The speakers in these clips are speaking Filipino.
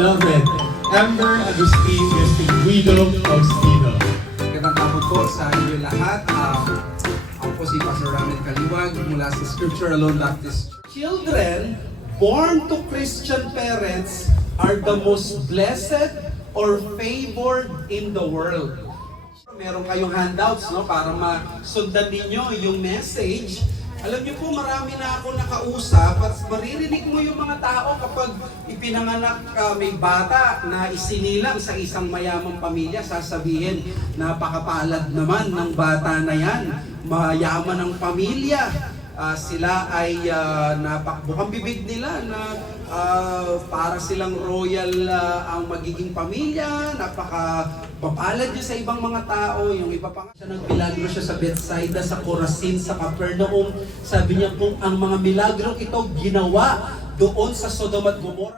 beloved Amber Agustin Guido Faustino. Magandang hapon po sa inyo lahat. Ako po si Pastor Ramil Kaliwag mula sa Scripture Alone Baptist. Children born to Christian parents are the most blessed or favored in the world. Meron kayong handouts, no, para masundan ninyo yung message. Alam niyo po, marami na ako nakausap at maririnig mo yung mga tao kapag ipinanganak may bata na isinilang sa isang mayamang pamilya, sasabihin, napakapalad naman ng bata na yan, mayaman ang pamilya. Sila ay napakbukang bibig nila na para silang royal ang magiging pamilya, napakapapalad niya sa ibang mga tao. Yung iba pa nga siya, nagmilagro siya sa Bethsaida, sa Corazin, sa Capernaum. Sabi niya kung ang mga milagro ito ginawa doon sa Sodom at Gomorrah.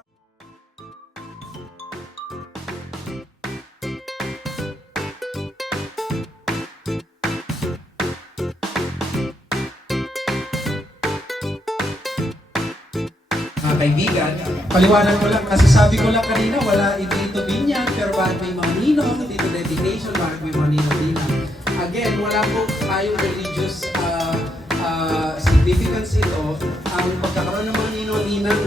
Kaibigan, paliwanag ko lang kasi sabi ko lang kanina wala dito binyag, pero bakit may mga ninong dito dedication, bakit may mga ninong-ninang. Again, wala po tayong religious significance ito. Ang pagkakaroon ng mga ninong-ninang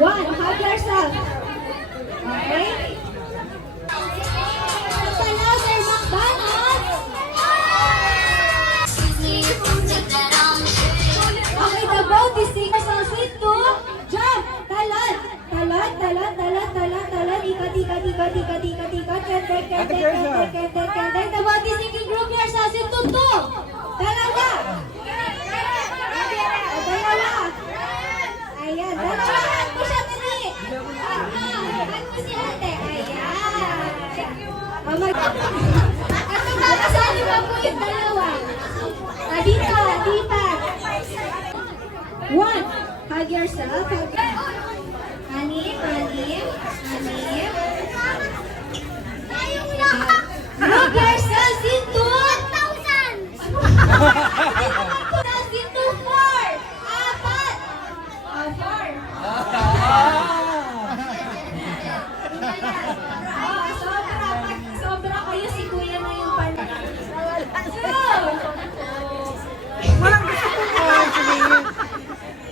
One, hug yourself. Okay? Another McDonald's. Okay, the boat is singers on seat to jump. Talon. Talon, talon, talon, talon, talon. Ikat, ikat, ikat, ikat, ikat, ikat. Kender, kender, kender, kender, kender. The boat is singing group here sa seat to two. Dalawa. Dalawa. Ayan, dalawa. Hug mo siya, dali. Hug mo. Hug mo si ate. Ayan. Oh my God. At magkakasali ba po yung dalawa? Dito, dito. One, hug yourself. Hanip, hanip, hanip. Hug yourself into 1,000. Into 4. Apat. Four. Sobra kayo, si kuya na yung walang gusto ko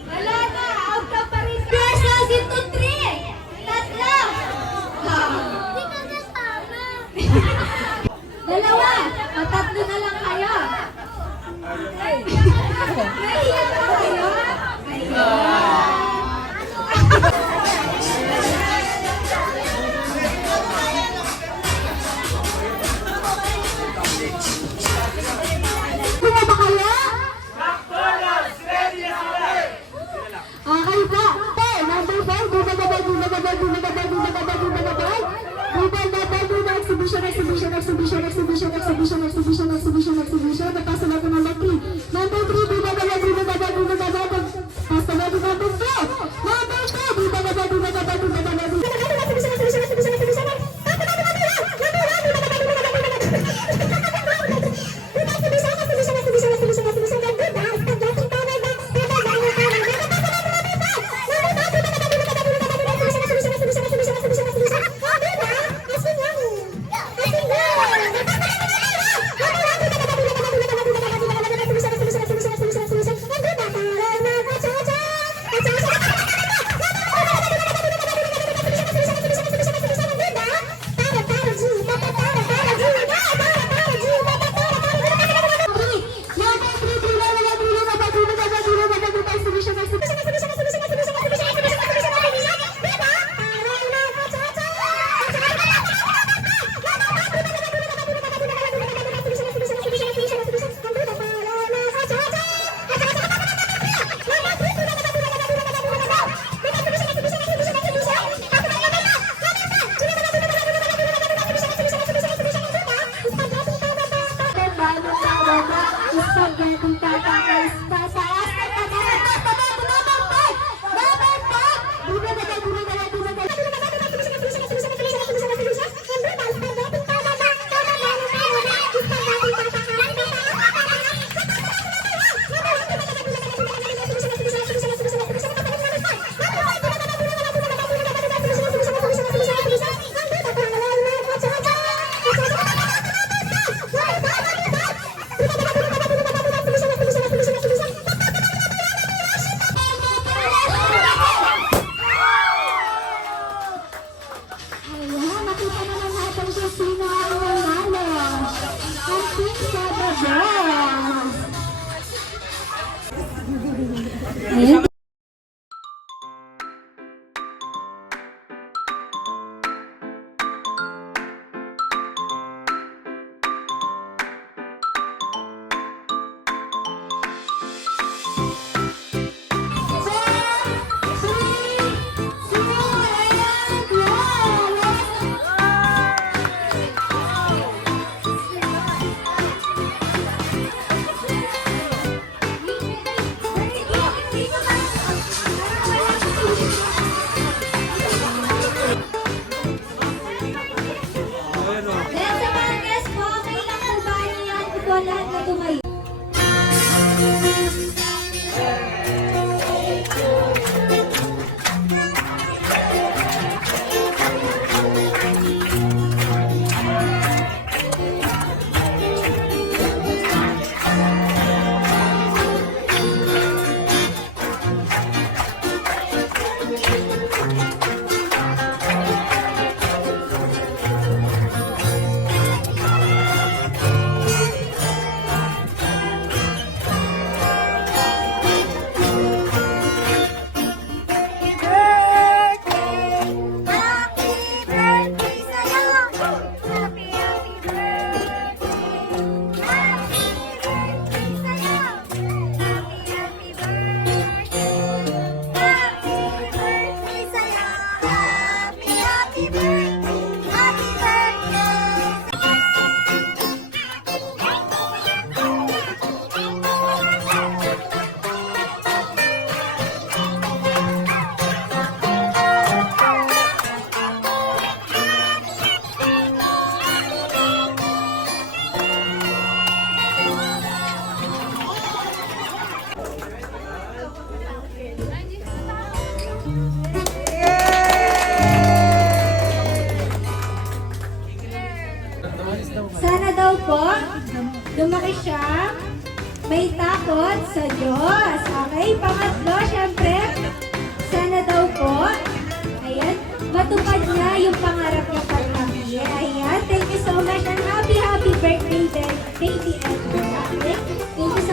wala na, out ka pa rin. Yourselves into 3. Tatlo. Hindi ka nasama. Dalawa. Tatlo na lang kayo. Nahiya pa kayo? Exhibition. Tapos na natin number 3. Number 3, baba, spaghetti tatangay sa taas, ayan, nakita naman natin kung sino ang nanalo. Ang team sa baba. Ayan. Then sa mga guests po, kailangan ba niyan po lahat na tumayo? Sana daw po, lumaki siya, may takot sa Diyos. Okay, pangatlo, syempre, sana daw po, ayan, matupad niya yung pangarap niya pag-happy. Ayan, thank you so much and happy birthday, baby Edward. Okay, thank you so much.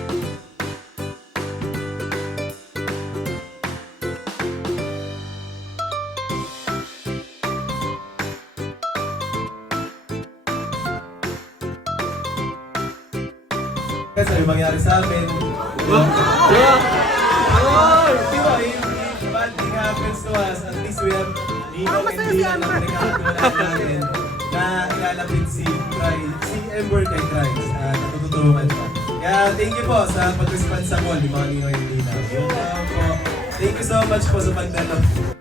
Kasi yung mangyari sa amin. If bad thing happens to us, at least we have hindi na lang natin na ilalapit si Ember kay Christ at natutulungan siya. Kaya thank you po sa pag-respond sa call, yung mga ninyo hindi na. Thank you so much po sa pagdalo.